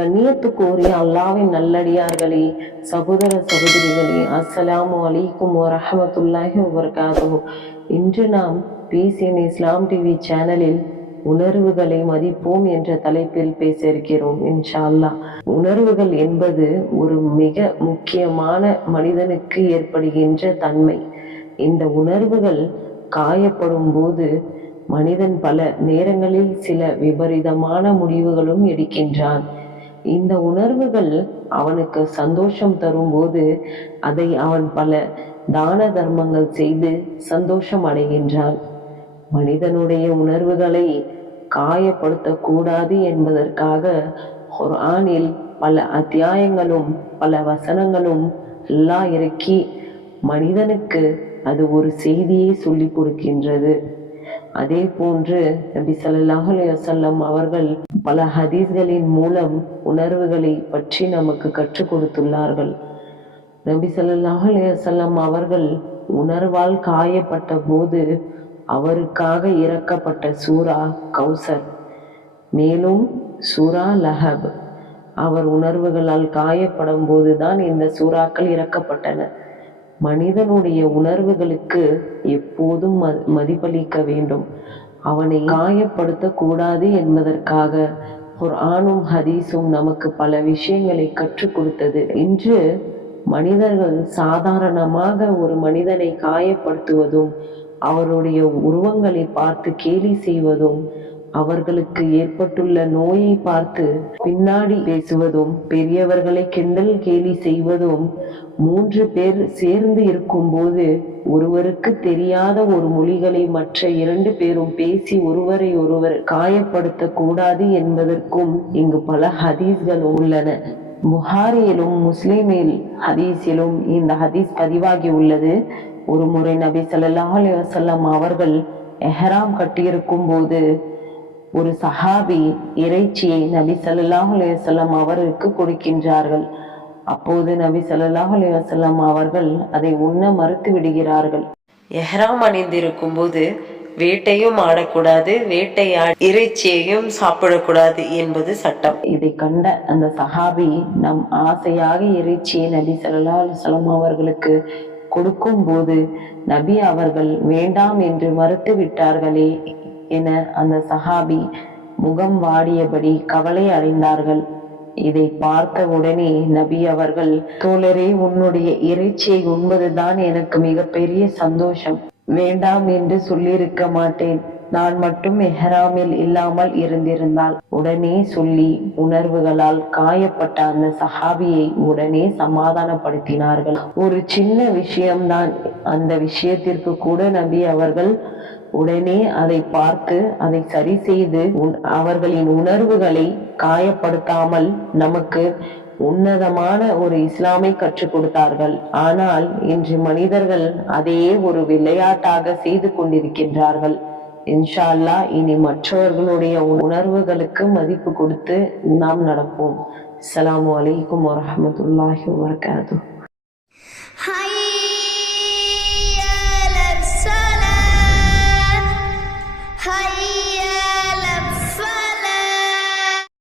கண்ணியத்துக்குரிய அல்லாஹ்வின் நல்லடியார்களே, சகோதர சகோதரிகளே, அஸ்ஸலாமு அலைக்கும் வரஹ்மத்துல்லாஹி வபரகாத்துஹு. இன்று நாம் பீஸ் இஸ்லாம் டிவி சேனலில் உணர்வுகளை மதிப்போம் என்ற தலைப்பில் பேச இருக்கிறோம் இன்ஷா அல்லாஹ். உணர்வுகள் என்பது ஒரு மிக முக்கியமான மனிதனுக்கு ஏற்படுகின்ற தன்மை. இந்த உணர்வுகள் காயப்படும் போது மனிதன் பல நேரங்களில் சில விபரீதமான முடிவுகளும் எடுக்கின்றான். இந்த உணர்வுகள் அவனுக்கு சந்தோஷம் தரும்போது அதை அவன் பல தான தர்மங்கள் செய்து சந்தோஷம் அடைகின்றான். மனிதனுடைய உணர்வுகளை காயப்படுத்தக்கூடாது என்பதற்காக குர்ஆனில் பல அத்தியாயங்களும் பல வசனங்களும் அல்லாஹ் இறக்கி மனிதனுக்கு அது ஒரு செய்தியை சொல்லி கொடுக்கின்றது. அதே போன்று நபி ஸல்லல்லாஹு அலைஹி வஸல்லம் அவர்கள் பல ஹதீஸ்களின் மூலம் உணர்வுகளை பற்றி நமக்கு கற்றுக் கொடுத்துள்ளார்கள். நபி ஸல்லல்லாஹு அலைஹி வஸல்லம் அவர்கள் உணர்வால் காயப்பட்ட போது அவருக்காக இறக்கப்பட்ட சூரா கௌசர், மேலும் சூரா லஹப். அவர் உணர்வுகளால் காயப்படும் போதுதான் இந்த சூறாக்கள் இறக்கப்பட்டன. மனிதனுடைய உணர்வுகளுக்கு எப்போதும் மதிப்பளிக்க வேண்டும். அவனை காயப்படுத்த கூடாது என்பதற்காக குர்ஆனும் ஹதீஸும் நமக்கு பல விஷயங்களை கற்றுக் கொடுத்தது. இன்று மனிதர்கள் சாதாரணமாக ஒரு மனிதனை காயப்படுத்துவதும் அவருடைய உருவங்களை பார்த்து கேலி செய்வதும் அவர்களுக்கு ஏற்பட்டுள்ள நோயை பார்த்து பின்னாடி பேசுவதும் பெரியவர்களை கிண்டல் கேலி செய்வதும் 3 பேர் சேர்ந்து இருக்கும்போது ஒருவருக்கு தெரியாத ஒரு மொழிகளை மற்ற 2 பேரும் பேசி ஒருவரை ஒருவர் காயப்படுத்த கூடாது என்பதற்கும் இங்கு பல ஹதீஸ்கள் உள்ளன. புகாரியிலும் முஸ்லிமில் ஹதீஸிலும் இந்த ஹதீஸ் பதிவாகி உள்ளது. ஒரு முறை நபி ஸல்லல்லாஹு அலைஹி வஸல்லம் அவர்கள் எஹ்ராம் கட்டியிருக்கும் போது ஒரு சஹாபி இறைச்சியை நபி ஸல்லல்லாஹு அலைஹி வஸல்லம் அவருக்கு கொடுக்கின்றார்கள். அப்போது நபி ஸல்லல்லாஹு அலைஹி வஸல்லம் அவர்கள் அதை உண்ண மறுத்து விடுகிறார்கள். எஹ்ராம் அணிந்திருக்கும் போது வேட்டையும் ஆடக்கூடாது, இறைச்சியையும் சாப்பிடக்கூடாது என்பது சட்டம். இதை கண்ட அந்த சஹாபி நம் ஆசையாக இறைச்சியை நபி ஸல்லல்லாஹு அலைஹி வஸல்லம் அவர்களுக்கு கொடுக்கும் போது நபி அவர்கள் வேண்டாம் என்று மறுத்து விட்டார்களே என அந்த சஹாபி முகம் வாடியபடி கவலை அடைந்தார்கள். இதை பார்த்த உடனே நபி அவர்கள், தோழரே, உன்னுடைய இறைச்சியை உண்பதுதான் எனக்கு மிக பெரிய சந்தோஷம். வேண்டாம் என்று சொல்லியிருக்க மாட்டேன். நான் மட்டும் எஹ்ராமில் இல்லாமல் இருந்திருந்தால் உடனே சொல்லி உணர்வுகளால் காயப்பட்ட அந்த சஹாபியை உடனே சமாதானப்படுத்தினார்கள். ஒரு சின்ன விஷயம்தான். அந்த விஷயத்திற்கு கூட நபி அவர்கள் உடனே அதை பார்த்து அதை சரி செய்து அவர்களின் உணர்வுகளை காயப்படுத்தாமல் நமக்கு உன்னதமான ஒரு இஸ்லாமை கற்றுக் கொடுத்தார்கள். ஆனால் இன்று மனிதர்கள் அதையே ஒரு விளையாட்டாக செய்து கொண்டிருக்கின்றார்கள். இன்ஷா அல்லாஹ் இனி மற்றவர்களுடைய உணர்வுகளுக்கு மதிப்பு கொடுத்து நாம் நடப்போம். அஸ்ஸலாமு அலைக்கும் வரஹ்மத்துல்லாஹி வபரகாத்துஹு.